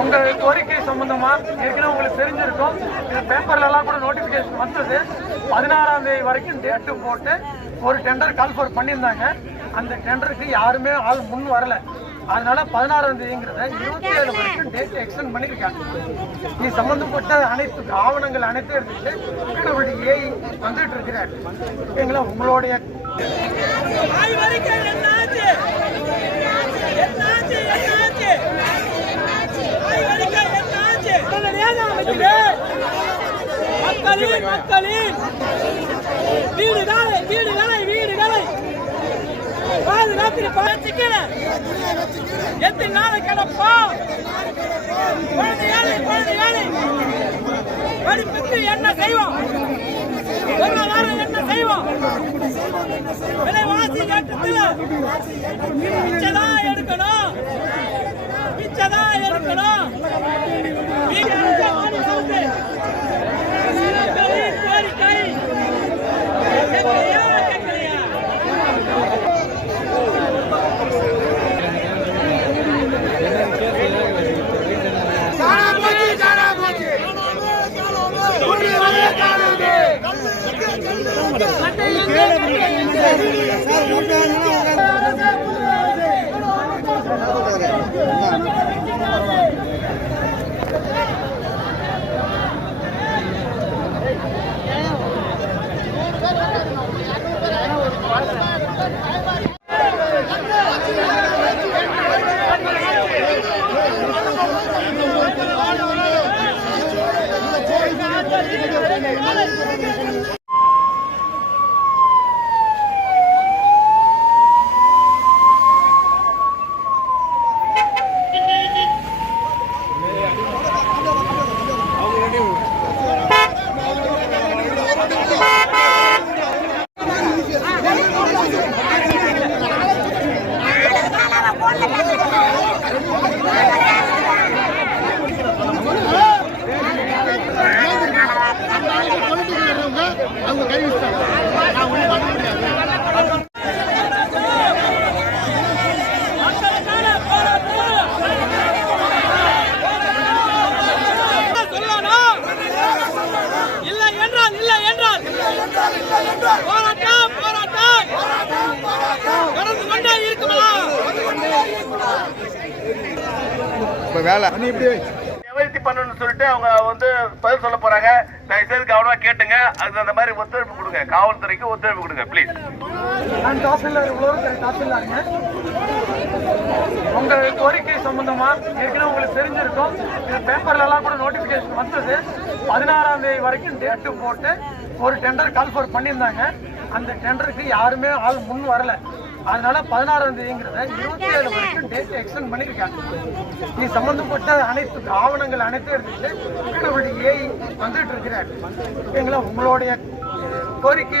உங்கள் கோரிக்கை சம்பந்தமா ஏற்கனவே உங்களுக்கு தெரிஞ்சிருக்கும். இந்த பேப்பர்ல எல்லாம் கூட நோட்டிபிகேஷன் வந்தது. பதினாறாம் தேதி வரைக்கும் டேட்டு போட்டு ஒரு டெண்டர் கால்ஃபர் பண்ணியிருந்தாங்க. அந்த டெண்டருக்கு யாருமே ஆள் முன் வரல. அதனால பதினாறாம் தேதிங்கிறத இருபத்தி ஏழு வரைக்கும் டேட் எக்ஸ்டெண்ட் பண்ணியிருக்காங்க இது சம்பந்தப்பட்ட அனைத்து ஆவணங்கள் அனைத்தும் எடுத்துட்டு ஏஐ வந்துட்டு இருக்கிறார். எங்களை உங்களுடைய ஆய்வறிக்கை என்னாச்சு என்னாச்சு என்னாச்சு ஆய்வறிக்கை என்னாச்சு உடனடியாக அமைச்சரே மக்களின் மக்களின் வீடுகளை வீடுகளை வீடுகளை பாதுகாத்து பாதுகாக்கிறேன் எத்தனை நாளை கிடப்பா குழந்தையாளி குழந்தையாளி. படிப்புக்கு என்ன செய்வோம்? பொருளாதாரம் என்ன செய்வோம்? விலைவாசி ஏற்றத்துல பிச்சைதான் எடுக்கணும். பிச்சைதான் எடுக்கணும். நீங்க அரசு மாநில அரசு மக்களின் கோரிக்கை கேட்கலையா கேட்கலையா அவங்க கை வச்சுட்டாங்க நான் ஒன்றும் பண்ண முடியாது. போராட்டம் போராட்டம். கடந்து கொண்டே இப்போ வேலை. நீ இப்படி பண்ணணும்னு சொல்லிட்டு அவங்க வந்து பதில் சொல்ல போறாங்க. தயவுசெய்து கவனமா கேட்டுங்க. அது அந்த மாதிரி ஒத்துழைப்பு கொடுங்க. காவல்துறைக்கு ஒத்துழைப்பு கொடுங்க ப்ளீஸ் உங்க கோரிக்கை சம்பந்தமா ஏற்கனவே உங்களுக்கு தெரிஞ்சிருக்கும். பேப்பர்ல எல்லாம் கூட நோட்டிபிகேஷன் வந்தது. பதினாறாம் தேதி வரைக்கும் டேட்டு போட்டு ஒரு டெண்டர் கால்ஃபார் பண்ணியிருந்தாங்க. அந்த டெண்டருக்கு யாருமே ஆள் முன் வரல. அதனால பதினாறாம் தேதிங்கிறத இருபத்தி ஏழு வரைக்கும் டேட் எக்ஸ்டெண்ட் பண்ணியிருக்காங்க இது சம்பந்தப்பட்ட அனைத்து ஆவணங்கள் அனைத்தும் எடுத்துட்டு ஏஐ வந்துட்டு இருக்கிறார். எங்களை உங்களுடைய கோரிக்கை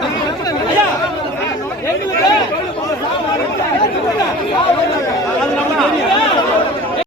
Bonito!